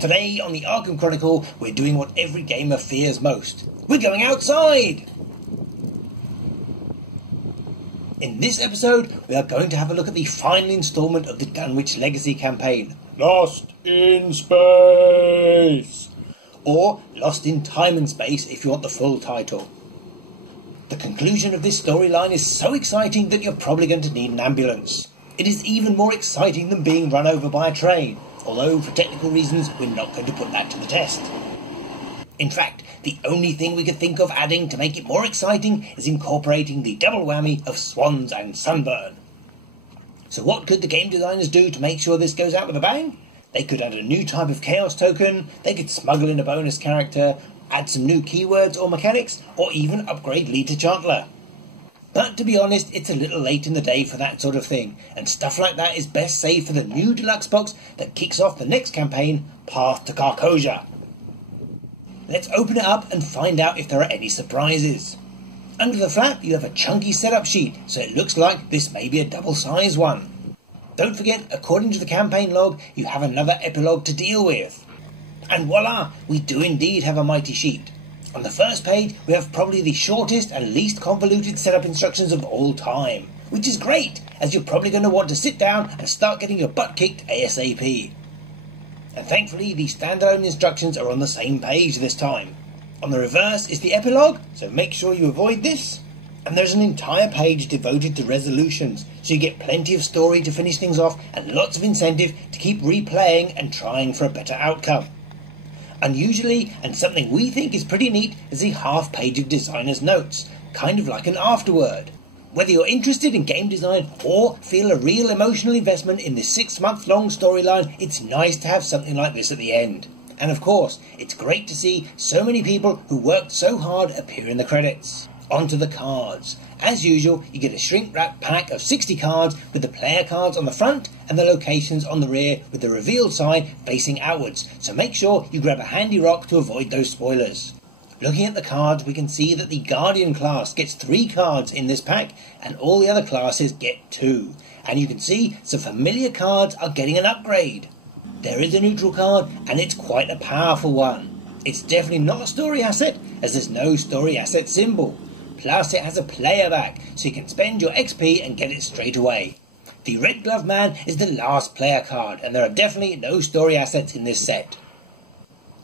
Today on the Arkham Chronicle, we're doing what every gamer fears most. We're going outside! In this episode, we are going to have a look at the final instalment of the Dunwich Legacy campaign, Lost in Space! Or Lost in Time and Space if you want the full title. The conclusion of this storyline is so exciting that you're probably going to need an ambulance. It is even more exciting than being run over by a train, although for technical reasons we're not going to put that to the test. In fact, the only thing we could think of adding to make it more exciting is incorporating the double whammy of swans and sunburn. So what could the game designers do to make sure this goes out with a bang? They could add a new type of chaos token, they could smuggle in a bonus character, add some new keywords or mechanics, or even upgrade Lee to Chantler. But to be honest, it's a little late in the day for that sort of thing, and stuff like that is best saved for the new deluxe box that kicks off the next campaign, Path to Carcosia. Let's open it up and find out if there are any surprises. Under the flap you have a chunky setup sheet, so it looks like this may be a double-sized one. Don't forget, according to the campaign log, you have another epilogue to deal with. And voila, we do indeed have a mighty sheet. On the first page, we have probably the shortest and least convoluted setup instructions of all time, which is great, as you're probably going to want to sit down and start getting your butt kicked ASAP. And thankfully, the standalone instructions are on the same page this time. On the reverse is the epilogue, so make sure you avoid this. And there's an entire page devoted to resolutions, so you get plenty of story to finish things off and lots of incentive to keep replaying and trying for a better outcome. Unusually, and something we think is pretty neat, is the half page of designer's notes, kind of like an afterword. Whether you're interested in game design or feel a real emotional investment in this 6-month-long storyline, it's nice to have something like this at the end. And of course, it's great to see so many people who worked so hard appear in the credits. Onto the cards. As usual, you get a shrink-wrap pack of 60 cards with the player cards on the front and the locations on the rear with the reveal sign facing outwards, so make sure you grab a handy rock to avoid those spoilers. Looking at the cards, we can see that the Guardian class gets 3 cards in this pack and all the other classes get 2. And you can see some familiar cards are getting an upgrade. There is a neutral card and it's quite a powerful one. It's definitely not a story asset as there's no story asset symbol. Plus it has a player back, so you can spend your XP and get it straight away. The Red Glove Man is the last player card, and there are definitely no story assets in this set.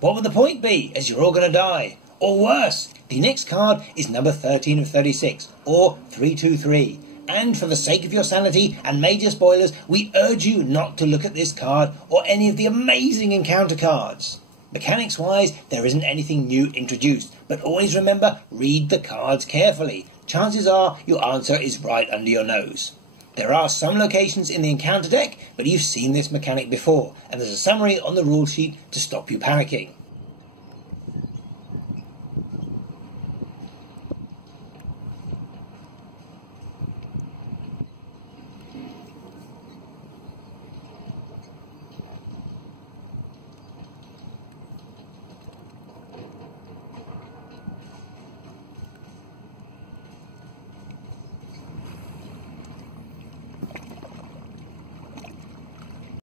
What would the point be, as you're all going to die? Or worse, the next card is number 13 of 36, or 323. And for the sake of your sanity and major spoilers, we urge you not to look at this card or any of the amazing encounter cards. Mechanics-wise, there isn't anything new introduced, but always remember, read the cards carefully. Chances are your answer is right under your nose. There are some locations in the encounter deck, but you've seen this mechanic before, and there's a summary on the rule sheet to stop you panicking.